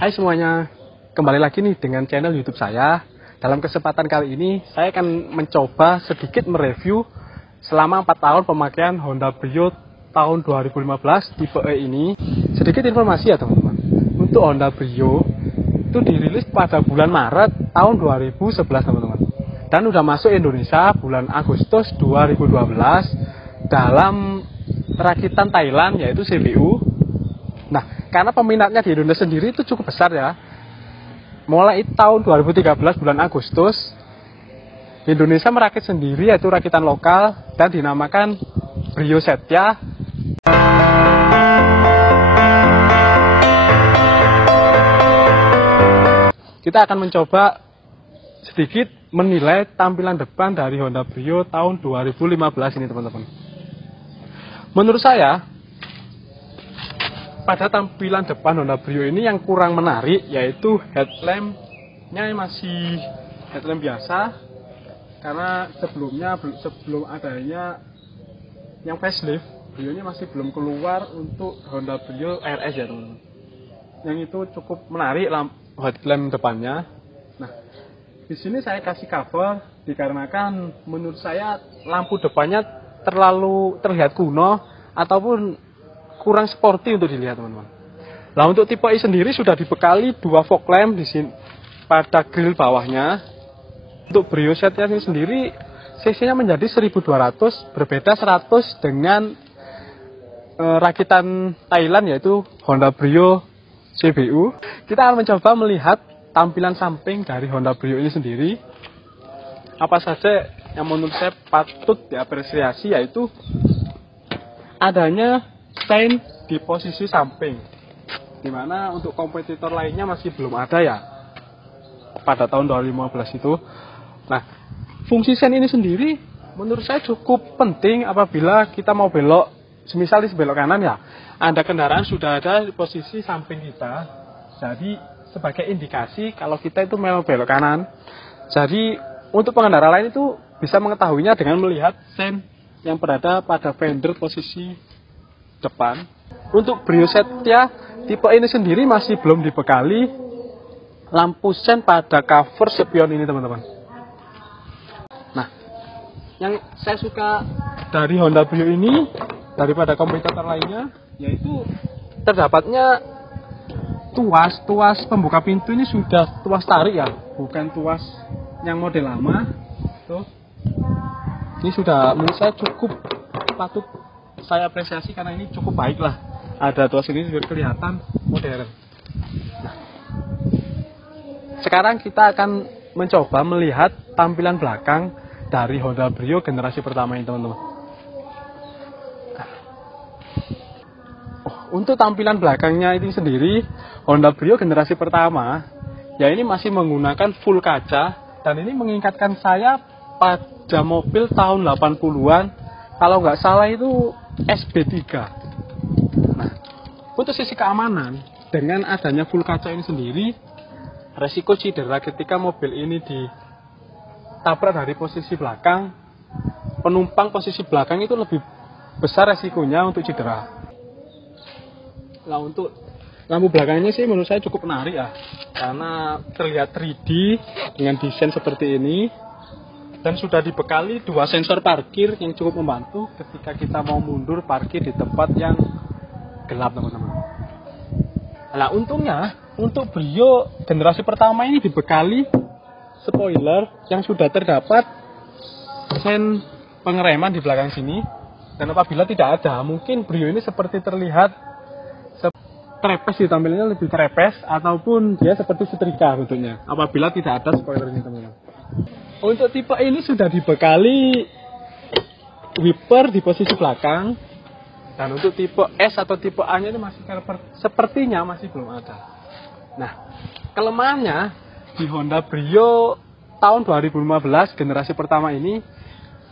Hai semuanya, kembali lagi nih dengan channel YouTube saya. Dalam kesempatan kali ini, saya akan mencoba sedikit mereview selama 4 tahun pemakaian Honda Brio tahun 2015 tipe E ini. Sedikit informasi ya teman-teman. Untuk Honda Brio itu dirilis pada bulan Maret tahun 2011 teman-teman. Dan udah masuk Indonesia bulan Agustus 2012 dalam rakitan Thailand yaitu CBU. Nah, karena peminatnya di Indonesia sendiri itu cukup besar ya. Mulai tahun 2013 bulan Agustus, Indonesia merakit sendiri yaitu rakitan lokal dan dinamakan Brio Setia. Kita akan mencoba sedikit menilai tampilan depan dari Honda Brio tahun 2015 ini teman-teman. Menurut saya, pada tampilan depan Honda Brio ini yang kurang menarik yaitu headlampnya masih headlamp biasa, karena sebelum adanya yang facelift, Brio ini masih belum keluar untuk Honda Brio RS ya teman-teman. Yang itu cukup menarik headlamp depannya. Nah, di sini saya kasih cover dikarenakan menurut saya lampu depannya terlihat kuno ataupun kurang sporty untuk dilihat teman-teman. Nah, untuk tipe I sendiri sudah dibekali 2 fog lamp di sini pada grill bawahnya. Untuk Brio Setia ini sendiri cc-nya menjadi 1200, berbeda 100 dengan rakitan Thailand yaitu Honda Brio CBU. Kita akan mencoba melihat tampilan samping dari Honda Brio ini sendiri. Apa saja yang menurut saya patut diapresiasi yaitu adanya stain di posisi samping, dimana untuk kompetitor lainnya masih belum ada ya pada tahun 2015 itu. Nah, fungsi stain ini sendiri menurut saya cukup penting apabila kita mau belok, semisal di belok kanan ya, ada kendaraan sudah ada di posisi samping kita, jadi sebagai indikasi kalau kita itu mau belok kanan. Jadi untuk pengendara lain itu bisa mengetahuinya dengan melihat stain yang berada pada fender posisi depan. Untuk Brio Setia tipe ini sendiri masih belum dibekali lampu sen pada cover spion ini teman-teman. Nah, yang saya suka dari Honda Brio ini daripada kompetitor lainnya yaitu terdapatnya tuas pembuka pintu ini sudah tuas tarik ya, bukan tuas yang model lama. Tuh, ini sudah menurut saya cukup patut saya apresiasi karena ini cukup baik lah. Ada tuas ini sudah kelihatan modern. Nah, sekarang kita akan mencoba melihat tampilan belakang dari Honda Brio generasi pertama ini teman-teman. Untuk tampilan belakangnya ini sendiri Honda Brio generasi pertama ya ini masih menggunakan full kaca, dan ini mengingatkan saya pada mobil tahun 80-an, kalau nggak salah itu SB3. Nah, untuk sisi keamanan, dengan adanya full kaca ini sendiri, resiko cedera ketika mobil ini ditabrak dari posisi belakang, penumpang posisi belakang itu lebih besar resikonya untuk cedera. Nah, untuk lampu belakangnya sih menurut saya cukup menarik ya, karena terlihat 3D dengan desain seperti ini, dan sudah dibekali 2 sensor parkir yang cukup membantu ketika kita mau mundur parkir di tempat yang gelap teman-teman. Nah, untungnya untuk Brio generasi pertama ini dibekali spoiler yang sudah terdapat sen pengereman di belakang sini, dan apabila tidak ada, mungkin Brio ini seperti terlihat trepes, tampilannya lebih trepes ataupun dia seperti setrika bentuknya apabila tidak ada spoiler ini teman-teman. Untuk tipe ini sudah dibekali wiper di posisi belakang, dan untuk tipe S atau tipe A nya ini masih sepertinya masih belum ada. Nah, kelemahannya di Honda Brio tahun 2015 generasi pertama ini,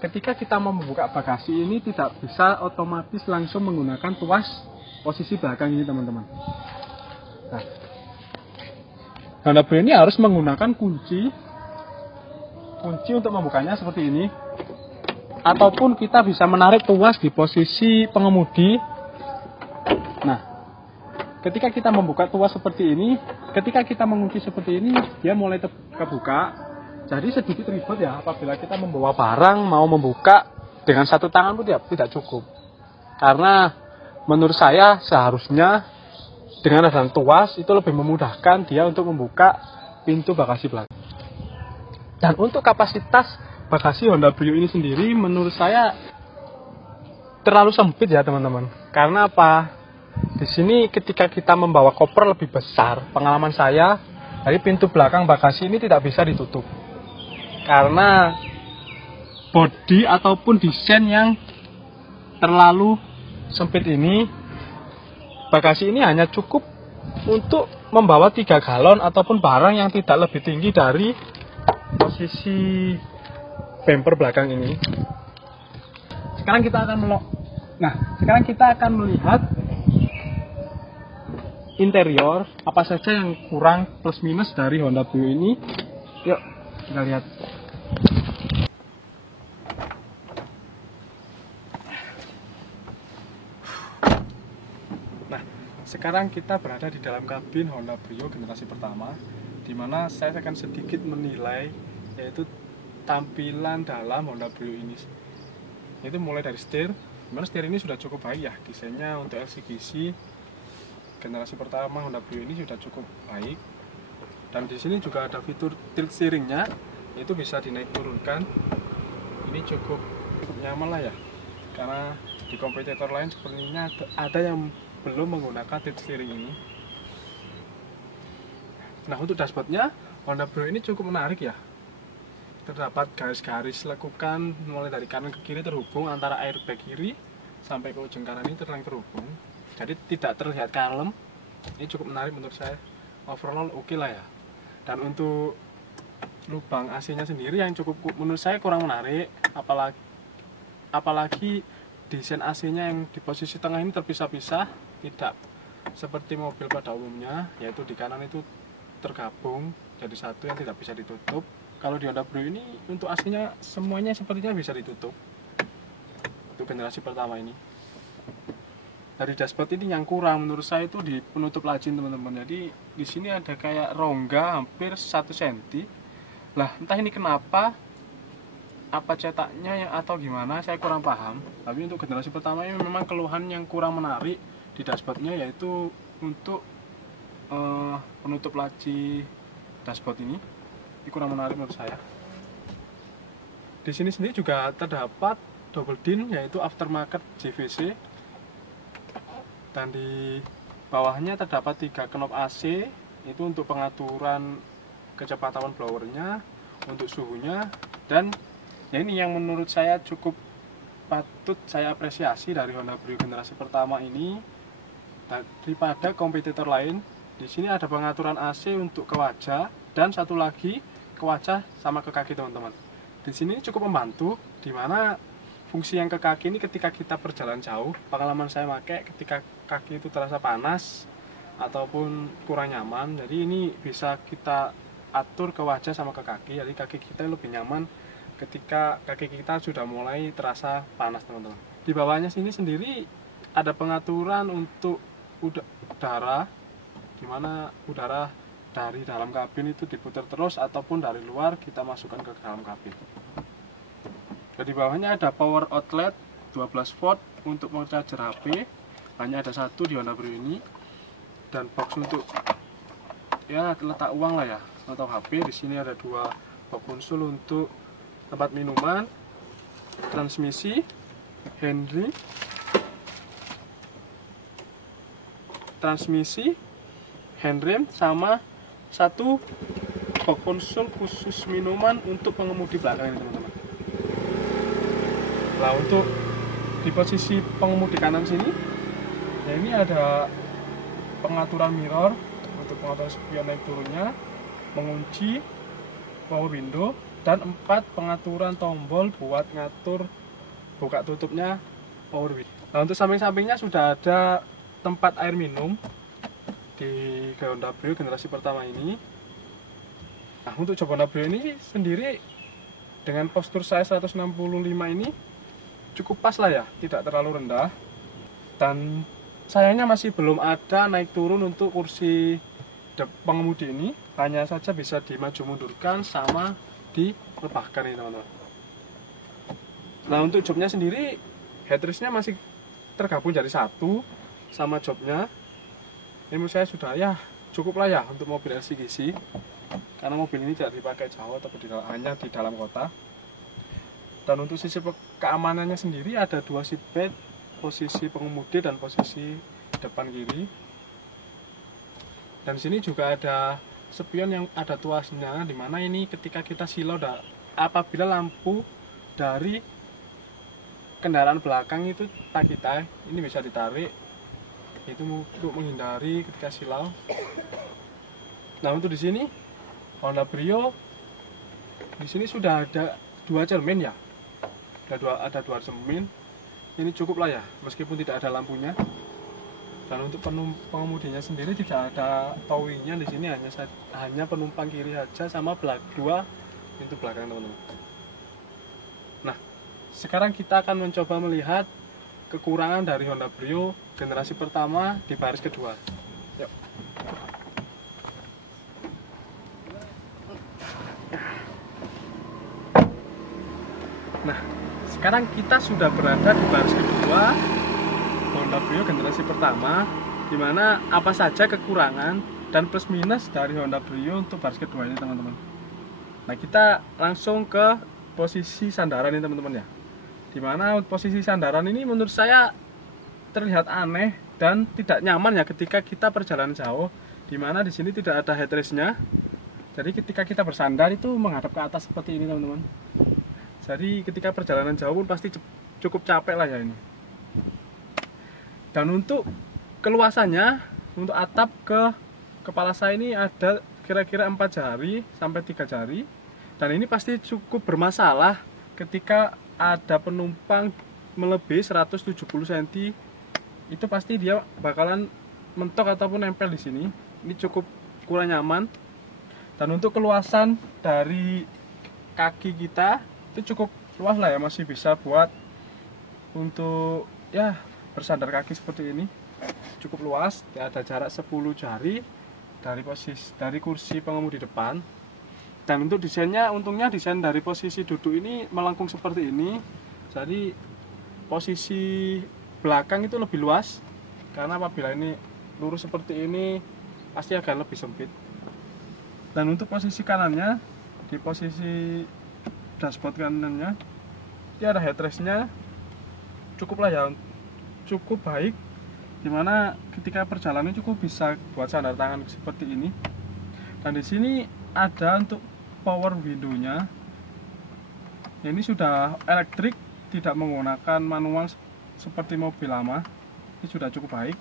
ketika kita mau membuka bagasi ini tidak bisa otomatis langsung menggunakan tuas posisi belakang ini teman-teman. Nah, Honda Brio ini harus menggunakan kunci untuk membukanya seperti ini, ataupun kita bisa menarik tuas di posisi pengemudi. Nah, ketika kita membuka tuas seperti ini, ketika kita mengunci seperti ini, dia mulai terbuka. Jadi sedikit ribet ya apabila kita membawa barang mau membuka dengan satu tangan pun tidak cukup. Karena menurut saya seharusnya dengan adanya tuas itu lebih memudahkan dia untuk membuka pintu bagasi belakang. Dan untuk kapasitas bagasi Honda Brio ini sendiri menurut saya terlalu sempit ya teman-teman. Karena apa? Di sini ketika kita membawa koper lebih besar, pengalaman saya dari pintu belakang bagasi ini tidak bisa ditutup. Karena bodi ataupun desain yang terlalu sempit ini, bagasi ini hanya cukup untuk membawa 3 galon ataupun barang yang tidak lebih tinggi dari posisi bumper belakang ini. Sekarang kita akan melihat interior apa saja yang kurang plus minus dari Honda Brio ini. Yuk kita lihat. Nah, sekarang kita berada di dalam kabin Honda Brio generasi pertama, di mana saya akan sedikit menilai yaitu tampilan dalam Honda Brio ini. Itu mulai dari setir, dimana setir ini sudah cukup baik ya, desainnya untuk LCGC generasi pertama Honda Brio ini sudah cukup baik. Dan di sini juga ada fitur tilt steeringnya, itu bisa dinaik turunkan. Ini cukup nyaman lah ya, karena di kompetitor lain sepertinya ada yang belum menggunakan tilt steering ini. Nah, untuk dashboardnya Honda Brio ini cukup menarik ya. Terdapat garis-garis lekukan mulai dari kanan ke kiri terhubung, antara airbag kiri sampai ke ujung kanan ini terhubung. Jadi tidak terlihat kalem. Ini cukup menarik menurut saya. Overall oke lah ya. Dan untuk lubang AC-nya sendiri yang cukup menurut saya kurang menarik, apalagi desain AC-nya yang di posisi tengah ini terpisah-pisah, tidak seperti mobil pada umumnya, yaitu di kanan itu tergabung jadi satu yang tidak bisa ditutup. Kalau di Honda Brio ini untuk AC-nya semuanya sepertinya bisa ditutup. Untuk generasi pertama ini. Dari dashboard ini yang kurang menurut saya itu di penutup lajin teman-teman. Jadi di sini ada kayak rongga hampir 1 cm. Lah, entah ini kenapa, apa cetaknya atau gimana, saya kurang paham. Tapi untuk generasi pertama ini memang keluhan yang kurang menarik di dashboardnya, yaitu untuk penutup laci dashboard ini kurang menarik menurut saya. Di sini sendiri juga terdapat double din, yaitu aftermarket JVC, dan di bawahnya terdapat 3 knob AC, itu untuk pengaturan kecepatan blowernya, untuk suhunya, dan ya ini yang menurut saya cukup patut saya apresiasi dari Honda Brio generasi pertama ini daripada kompetitor lain. Di sini ada pengaturan AC untuk ke wajah dan satu lagi ke wajah sama ke kaki teman-teman. Di sini cukup membantu, dimana fungsi yang ke kaki ini ketika kita perjalanan jauh, pengalaman saya pakai ketika kaki itu terasa panas ataupun kurang nyaman, jadi ini bisa kita atur ke wajah sama ke kaki, jadi kaki kita lebih nyaman ketika kaki kita sudah mulai terasa panas teman-teman. Di bawahnya sini sendiri ada pengaturan untuk udara, dimana udara dari dalam kabin itu diputar terus ataupun dari luar kita masukkan ke dalam kabin. Dan di bawahnya ada power outlet 12 volt untuk charger HP, hanya ada satu di Honda Brio ini, dan box untuk ya letak uang lah ya atau HP. Di sini ada 2 box konsul untuk tempat minuman, transmisi, handling, handrem, sama 1 box konsul khusus minuman untuk pengemudi belakang ini teman-teman. Nah, untuk di posisi pengemudi kanan sini, ya ini ada pengaturan mirror untuk pengaturan spion naik turunnya, mengunci, power window, dan 4 pengaturan tombol buat ngatur buka tutupnya power window. Nah, untuk samping-sampingnya sudah ada tempat air minum di Honda Brio generasi pertama ini. Nah, untuk jok Honda Brio ini sendiri dengan postur saya 165 ini cukup pas lah ya, tidak terlalu rendah. Dan sayangnya masih belum ada naik turun untuk kursi pengemudi ini, hanya saja bisa dimaju mundurkan sama direbahkan nih teman-teman. Nah untuk joknya sendiri headrestnya masih tergabung jadi satu sama joknya. Ini menurut saya sudah ya cukup lah ya untuk mobil LCGC, karena mobil ini tidak dipakai jauh tapi hanya di dalam kota. Dan untuk sisi keamanannya sendiri ada dua seatbelt, posisi pengemudi dan posisi depan kiri. Dan di sini juga ada spion yang ada tuasnya, dimana ini ketika kita silau apabila lampu dari kendaraan belakang itu tak kita, ini bisa ditarik, itu untuk menghindari ketika silau. Nah untuk di sini Honda Brio di sini sudah ada dua cermin ya, ada dua cermin, ini cukup lah ya meskipun tidak ada lampunya. Dan untuk pengemudinya sendiri tidak ada towingnya, di sini hanya penumpang kiri saja sama dua pintu belakang teman-teman. Nah, sekarang kita akan mencoba melihat kekurangan dari Honda Brio generasi pertama di baris kedua. Yuk. Nah, sekarang kita sudah berada di baris kedua Honda Brio generasi pertama, dimana apa saja kekurangan dan plus minus dari Honda Brio untuk baris kedua ini teman-teman. Nah kita langsung ke posisi sandaran ini teman-teman ya, dimana posisi sandaran ini menurut saya terlihat aneh dan tidak nyaman ya ketika kita perjalanan jauh, dimana di sini tidak ada headrestnya. Jadi ketika kita bersandar itu menghadap ke atas seperti ini teman-teman. Jadi ketika perjalanan jauh pun pasti cukup capek lah ya ini. Dan untuk keluasannya, untuk atap ke kepala saya ini ada kira-kira 4 jari sampai 3 jari. Dan ini pasti cukup bermasalah ketika ada penumpang melebihi 170 cm. Itu pasti dia bakalan mentok ataupun nempel di sini. Ini cukup kurang nyaman. Dan untuk keluasan dari kaki kita itu cukup luas lah ya, masih bisa buat untuk ya bersandar kaki seperti ini, cukup luas. Ada jarak 10 jari dari kursi pengemudi depan. Dan untuk desainnya, untungnya desain dari posisi duduk ini melengkung seperti ini, jadi posisi belakang itu lebih luas, karena apabila ini lurus seperti ini pasti agak lebih sempit. Dan untuk posisi kanannya, di posisi dashboard kanannya dia ada headrestnya, cukup lah ya, cukup baik, dimana ketika perjalanan cukup bisa buat sandar tangan seperti ini. Dan di sini ada untuk power window-nya, ini sudah elektrik, tidak menggunakan manual seperti mobil lama. Ini sudah cukup baik.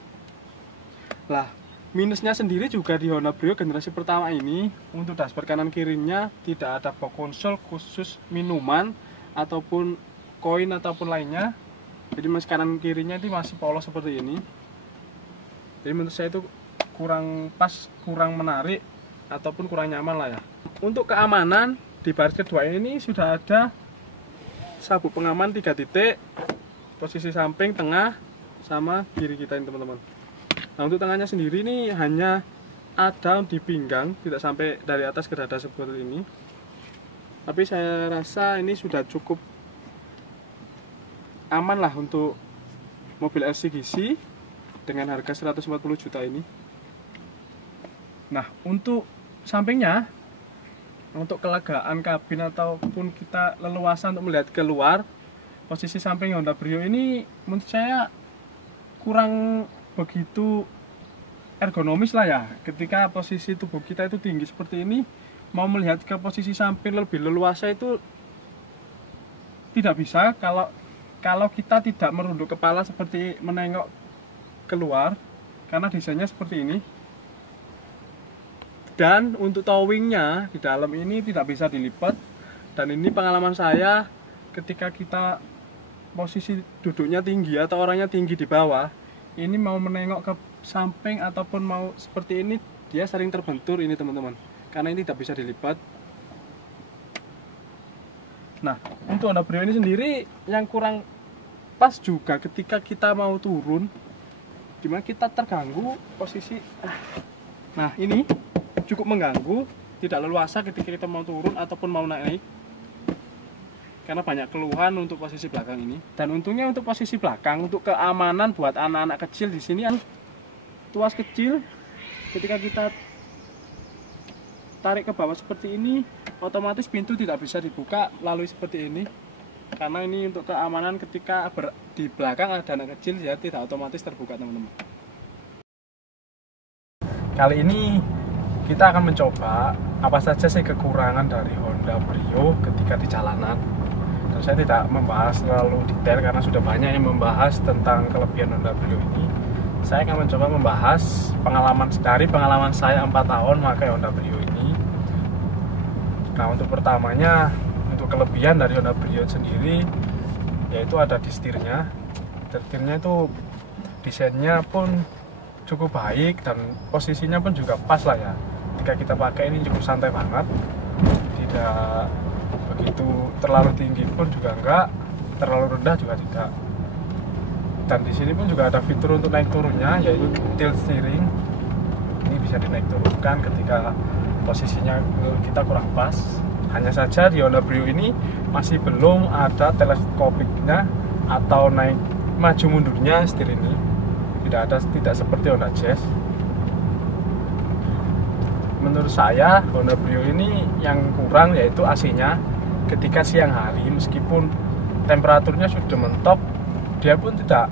Lah, minusnya sendiri juga di Honda Brio generasi pertama ini, untuk dashboard kanan kirinya tidak ada box konsol khusus minuman ataupun koin ataupun lainnya. Jadi mas kanan kirinya itu masih polos seperti ini. Jadi menurut saya itu kurang pas, kurang menarik ataupun kurang nyaman lah ya. Untuk keamanan di baris kedua ini sudah ada sabuk pengaman 3 titik, posisi samping, tengah, sama kiri kita ini teman-teman. Nah untuk tangannya sendiri ini hanya ada di pinggang, tidak sampai dari atas ke dada seperti ini. Tapi saya rasa ini sudah cukup aman lah untuk mobil LCGC dengan harga 140 juta ini. Nah untuk sampingnya, untuk kelegaan kabin ataupun kita leluasa untuk melihat keluar, posisi samping Honda Brio ini menurut saya kurang begitu ergonomis lah ya. Ketika posisi tubuh kita itu tinggi seperti ini, mau melihat ke posisi samping lebih leluasa itu tidak bisa kalau kita tidak merunduk kepala seperti menengok keluar, karena desainnya seperti ini. Dan untuk towingnya di dalam ini tidak bisa dilipat. Dan ini pengalaman saya, ketika kita posisi duduknya tinggi atau orangnya tinggi di bawah, ini mau menengok ke samping ataupun mau seperti ini, dia sering terbentur ini teman-teman, karena ini tidak bisa dilipat. Nah untuk Honda Brio ini sendiri yang kurang pas juga ketika kita mau turun, dimana kita terganggu posisi. Nah ini cukup mengganggu, tidak leluasa ketika kita mau turun ataupun mau naik, karena banyak keluhan untuk posisi belakang ini. Dan untungnya untuk posisi belakang, untuk keamanan buat anak-anak kecil di sini, tuas kecil, ketika kita tarik ke bawah seperti ini, otomatis pintu tidak bisa dibuka melalui seperti ini, karena ini untuk keamanan ketika di belakang ada anak kecil, ya tidak otomatis terbuka teman-teman. Kali ini kita akan mencoba apa saja sih kekurangan dari Honda Brio ketika di jalanan. Dan saya tidak membahas terlalu detail karena sudah banyak yang membahas tentang kelebihan Honda Brio ini. Saya akan mencoba membahas pengalaman saya 4 tahun memakai Honda Brio ini. Nah, untuk pertamanya, untuk kelebihan dari Honda Brio sendiri, yaitu ada di setirnya. Setirnya itu desainnya pun cukup baik dan posisinya pun juga pas lah ya. Ketika kita pakai ini cukup santai banget, tidak begitu terlalu tinggi pun juga enggak, terlalu rendah juga tidak. Dan di sini pun juga ada fitur untuk naik turunnya, yaitu tilt steering. Ini bisa dinaik turunkan ketika posisinya kita kurang pas. Hanya saja di Honda Brio ini masih belum ada teleskopiknya atau naik maju mundurnya setir ini. Tidak seperti Honda Jazz. Menurut saya Honda Brio ini yang kurang yaitu AC-nya. Ketika siang hari, meskipun temperaturnya sudah mentok, dia pun tidak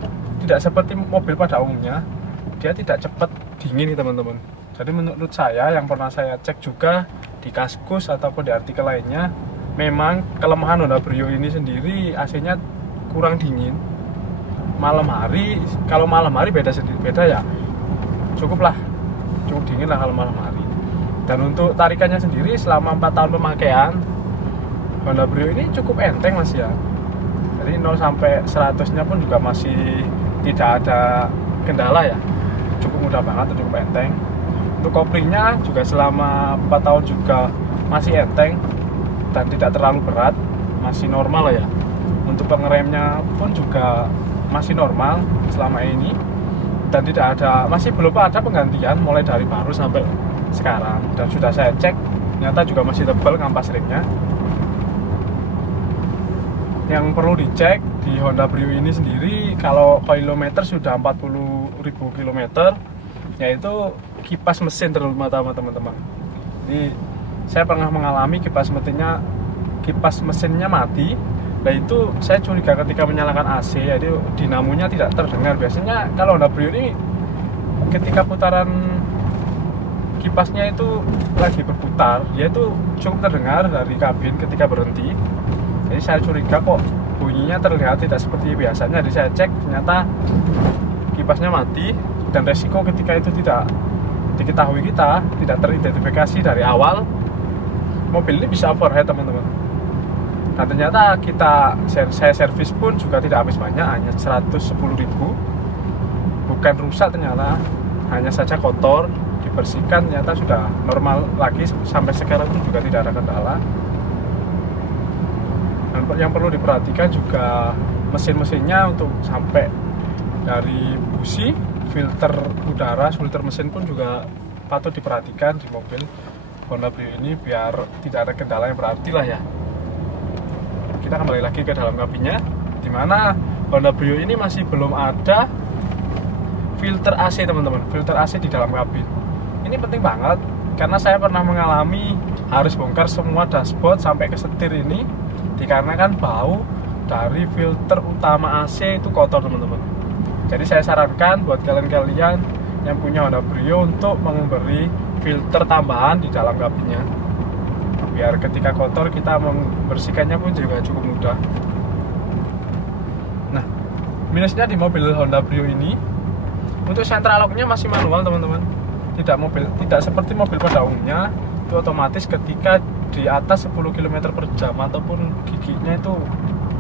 seperti mobil pada umumnya. Dia tidak cepat dingin nih teman-teman. Jadi menurut saya, yang pernah saya cek juga di Kaskus ataupun di artikel lainnya, memang kelemahan Honda Brio ini sendiri AC-nya kurang dingin. Kalau malam hari beda ya, cukup dingin lah kalau malam hari. Dan untuk tarikannya sendiri selama 4 tahun pemakaian, Honda Brio ini cukup enteng mas ya. Jadi 0 sampai 100-nya pun juga masih tidak ada kendala ya, cukup mudah banget, cukup enteng. Untuk koplingnya juga selama 4 tahun juga masih enteng dan tidak terlalu berat, masih normal lah ya. Untuk pengeremnya pun juga masih normal selama ini, dan masih belum ada penggantian mulai dari baru sampai sekarang. Dan sudah saya cek, ternyata juga masih tebal kampas remnya. Yang perlu dicek di Honda Brio ini sendiri, kalau kilometer sudah 40.000 km, yaitu kipas mesin terutama teman-teman. Jadi saya pernah mengalami kipas mesinnya mati. Nah itu saya curiga ketika menyalakan AC, jadi dinamonya tidak terdengar. Biasanya kalau Honda Brio ini ketika putaran kipasnya itu lagi berputar, dia itu cukup terdengar dari kabin ketika berhenti. Jadi saya curiga kok bunyinya terlihat tidak seperti biasanya. Jadi saya cek, ternyata kipasnya mati, dan resiko ketika itu tidak diketahui tidak teridentifikasi dari awal, mobil ini bisa overheat teman-teman. Dan ternyata saya servis pun juga tidak habis banyak, hanya 110.000. Bukan rusak ternyata, hanya saja kotor, dibersihkan ternyata sudah normal lagi. Sampai sekarang pun juga tidak ada kendala. Dan yang perlu diperhatikan juga mesin-mesinnya, untuk sampai dari busi, filter udara, filter mesin pun juga patut diperhatikan di mobil Honda Brio ini biar tidak ada kendala yang berarti lah ya. Kita kembali lagi ke dalam kabinnya, dimana Honda Brio ini masih belum ada filter AC teman-teman, filter AC di dalam kabin. Ini penting banget, karena saya pernah mengalami harus bongkar semua dashboard sampai ke setir ini, dikarenakan bau dari filter utama AC itu kotor teman-teman. Jadi saya sarankan buat kalian-kalian yang punya Honda Brio untuk memberi filter tambahan di dalam kabinnya, biar ketika kotor kita membersihkannya pun juga cukup mudah. Nah, minusnya di mobil Honda Brio ini, untuk central lock-nya masih manual teman-teman. Tidak seperti mobil pada umumnya, itu otomatis ketika di atas 10 km per jam ataupun giginya itu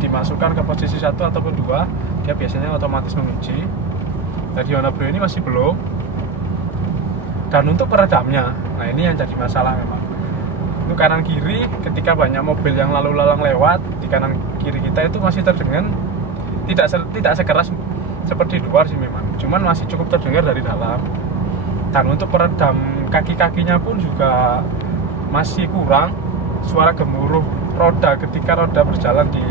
dimasukkan ke posisi 1 ataupun 2, dia biasanya otomatis mengunci. Jadi Honda Brio ini masih belum. Dan untuk peredamnya, nah ini yang jadi masalah memang. Untuk kanan kiri, ketika banyak mobil yang lalu lalang lewat, di kanan kiri kita itu masih terdengar tidak sekeras seperti luar sih memang, cuman masih cukup terdengar dari dalam. Dan untuk peredam kaki-kakinya pun juga masih kurang. Suara gemuruh roda ketika roda berjalan di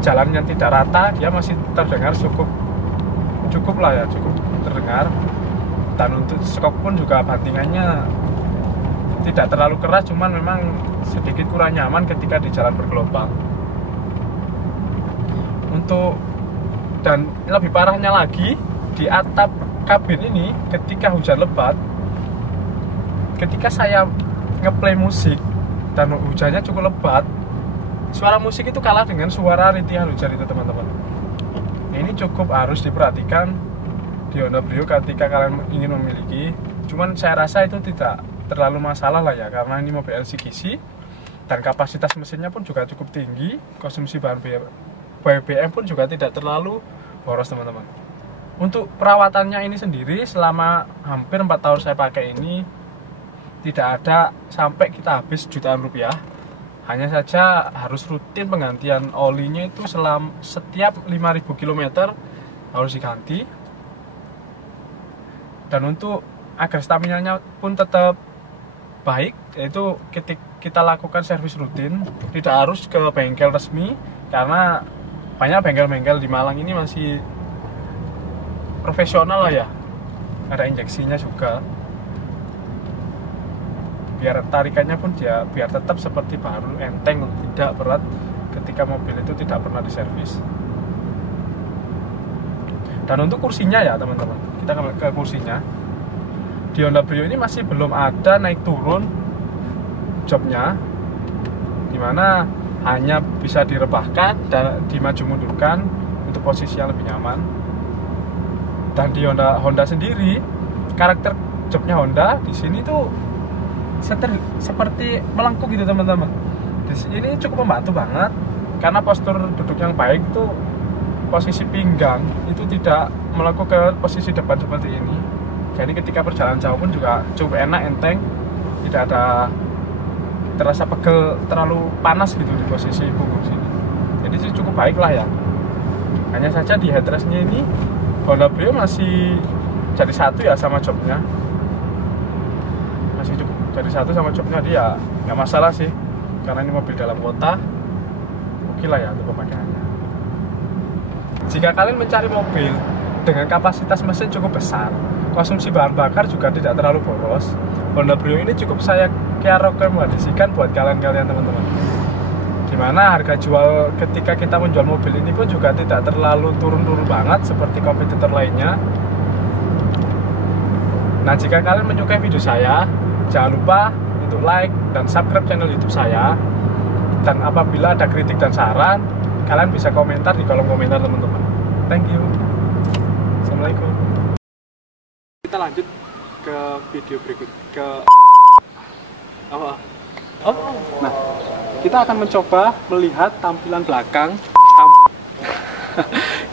jalan yang tidak rata, dia masih terdengar cukup lah ya, cukup terdengar. Dan untuk skok pun juga bantingannya tidak terlalu keras, cuman memang sedikit kurang nyaman ketika di jalan bergelombang. Dan lebih parahnya lagi, di atap kabin ini ketika hujan lebat, ketika saya ngeplay musik dan hujannya cukup lebat, suara musik itu kalah dengan suara rintihan hujan itu teman-teman. Ini cukup harus diperhatikan di Honda Brio ketika kalian ingin memiliki. Cuman saya rasa itu tidak terlalu masalah lah ya, karena ini mobil LCGC dan kapasitas mesinnya pun juga cukup tinggi. Konsumsi bahan BBM pun juga tidak terlalu boros teman-teman. Untuk perawatannya ini sendiri selama hampir 4 tahun saya pakai ini, tidak ada sampai kita habis jutaan rupiah. Hanya saja harus rutin penggantian olinya itu setiap 5.000 km harus diganti. Dan untuk agar stamina-nya pun tetap baik, yaitu ketika kita lakukan servis rutin, tidak harus ke bengkel resmi, karena banyak bengkel-bengkel di Malang ini masih profesional lah ya, ada injeksinya juga, biar tarikannya pun biar tetap seperti baru, enteng, tidak berat ketika mobil itu tidak pernah diservis. Dan untuk kursinya ya teman-teman, kita ke kursinya. Di Honda Brio ini masih belum ada naik turun joknya, dimana hanya bisa direbahkan dan dimaju mundurkan untuk posisi yang lebih nyaman. Dan di Honda sendiri, karakter joknya Honda di sini tuh seperti melengkung gitu teman-teman. Di sini cukup membantu banget, karena postur duduk yang baik itu posisi pinggang itu tidak melengkung ke posisi depan seperti ini. Jadi ketika perjalanan jauh pun juga cukup enak, enteng, tidak ada terasa pegel, terlalu panas gitu di posisi punggung sini. Jadi sih cukup baik lah ya. Hanya saja di headrestnya ini Honda Brio masih jadi satu ya sama joknya. Masih cukup jadi satu sama joknya, dia nggak masalah sih, karena ini mobil dalam kota, oke lah ya untuk pemakaiannya. Jika kalian mencari mobil dengan kapasitas mesin cukup besar, konsumsi bahan bakar juga tidak terlalu boros, Honda Brio ini cukup saya rekomendasikan buat kalian teman-teman. Dimana harga jual ketika kita menjual mobil ini pun juga tidak terlalu turun-turun banget seperti kompetitor lainnya. Nah, jika kalian menyukai video saya, jangan lupa untuk like dan subscribe channel YouTube saya. Dan apabila ada kritik dan saran, kalian bisa komentar di kolom komentar teman-teman. Thank you. Assalamualaikum. Kita lanjut ke video berikut, ke nah, kita akan mencoba melihat tampilan belakang.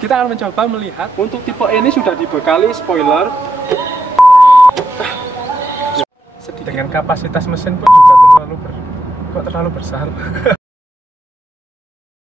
Kita akan mencoba melihat untuk tipe ini sudah dibekali spoiler. Dengan kapasitas mesin pun juga terlalu besar.